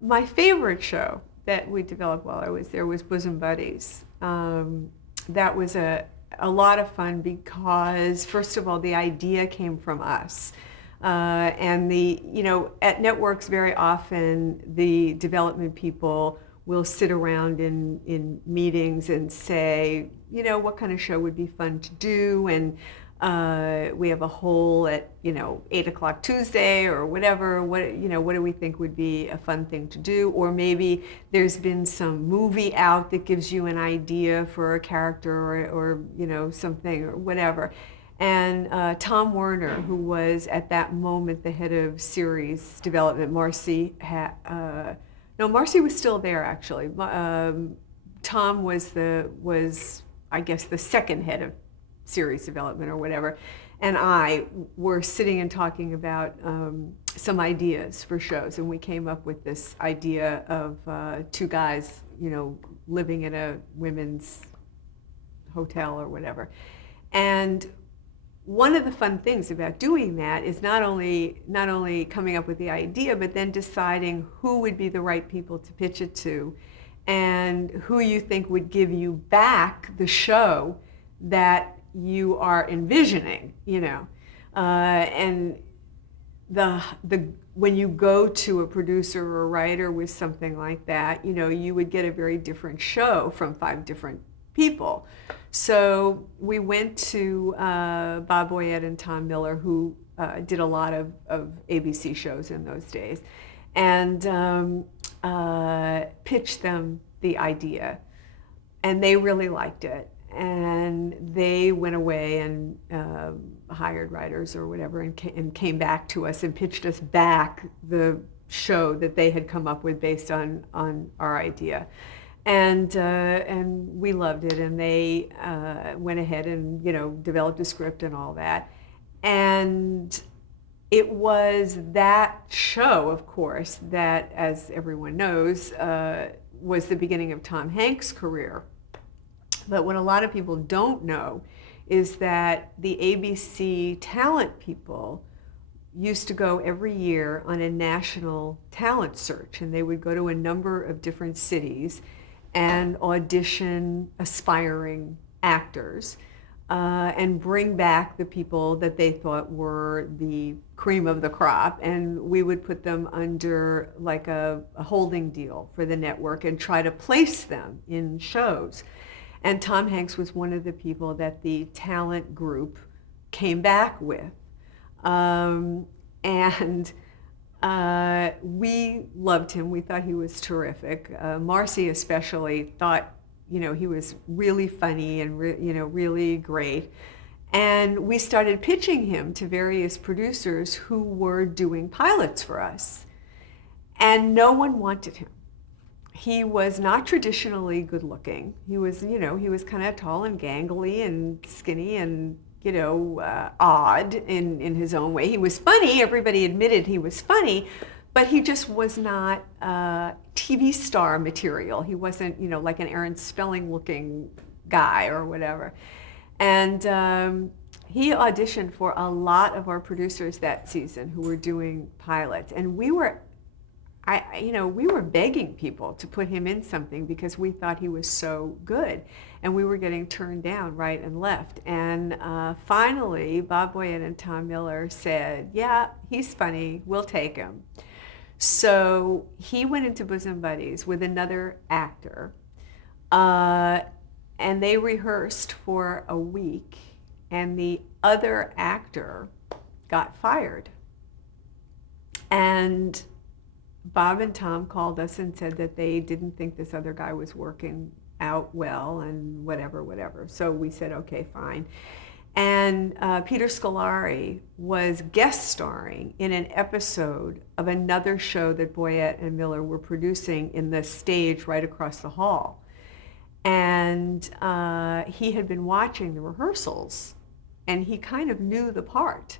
My favorite show that we developed while I was there was Bosom Buddies. That was a lot of fun because, first of all, the idea came from us. And at networks very often the development people will sit around in meetings and say, what kind of show would be fun to do, and we have a hole at 8 o'clock Tuesday or whatever. What do we think would be a fun thing to do? Or maybe there's been some movie out that gives you an idea for a character or something or whatever. And Tom Werner, who was at that moment the head of series development, Marcy was still there actually. Tom was I guess the second head of series development or whatever, and I were sitting and talking about some ideas for shows, and we came up with this idea of two guys, living in a women's hotel or whatever. And one of the fun things about doing that is not only coming up with the idea, but then deciding who would be the right people to pitch it to, and who you think would give you back the show that you are envisioning, and when you go to a producer or a writer with something like that, you would get a very different show from 5 different people. So we went to Bob Boyette and Tom Miller, who did a lot of ABC shows in those days, and pitched them the idea, and they really liked it. And they went away and hired writers or whatever, and came back to us and pitched us back the show that they had come up with based on our idea. And we loved it, and they went ahead and developed a script and all that. And it was that show, of course, that, as everyone knows, was the beginning of Tom Hanks' career. But what a lot of people don't know is that the ABC talent people used to go every year on a national talent search, and they would go to a number of different cities and audition aspiring actors and bring back the people that they thought were the cream of the crop, and we would put them under like a holding deal for the network and try to place them in shows. And Tom Hanks was one of the people that the talent group came back with. And we loved him. We thought he was terrific. Marcy especially thought, he was really funny and really great. And we started pitching him to various producers who were doing pilots for us. And no one wanted him. He was not traditionally good looking. He was kind of tall and gangly and skinny and, odd in his own way. He was funny. Everybody admitted he was funny, but he just was not TV star material. He wasn't, like an Aaron Spelling looking guy or whatever. And he auditioned for a lot of our producers that season who were doing pilots. And we were begging people to put him in something because we thought he was so good, and we were getting turned down right and left. And finally, Bob Boyette and Tom Miller said, yeah, he's funny, we'll take him. So he went into Bosom Buddies with another actor, and they rehearsed for a week, and the other actor got fired. And Bob and Tom called us and said that they didn't think this other guy was working out well and whatever. So we said, okay, fine. And Peter Scolari was guest starring in an episode of another show that Boyette and Miller were producing in the stage right across the hall. And he had been watching the rehearsals, and he kind of knew the part.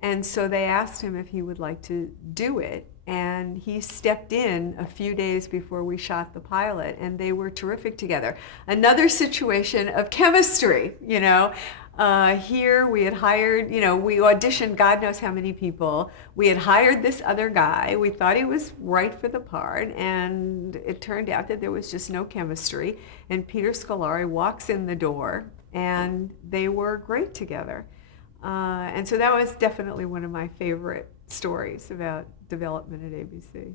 And so they asked him if he would like to do it. And he stepped in a few days before we shot the pilot, and they were terrific together. Another situation of chemistry, Here we had hired, we auditioned God knows how many people. We had hired this other guy. We thought he was right for the part, and it turned out that there was just no chemistry. And Peter Scolari walks in the door, and they were great together. And so that was definitely one of my favorite stories about development at ABC.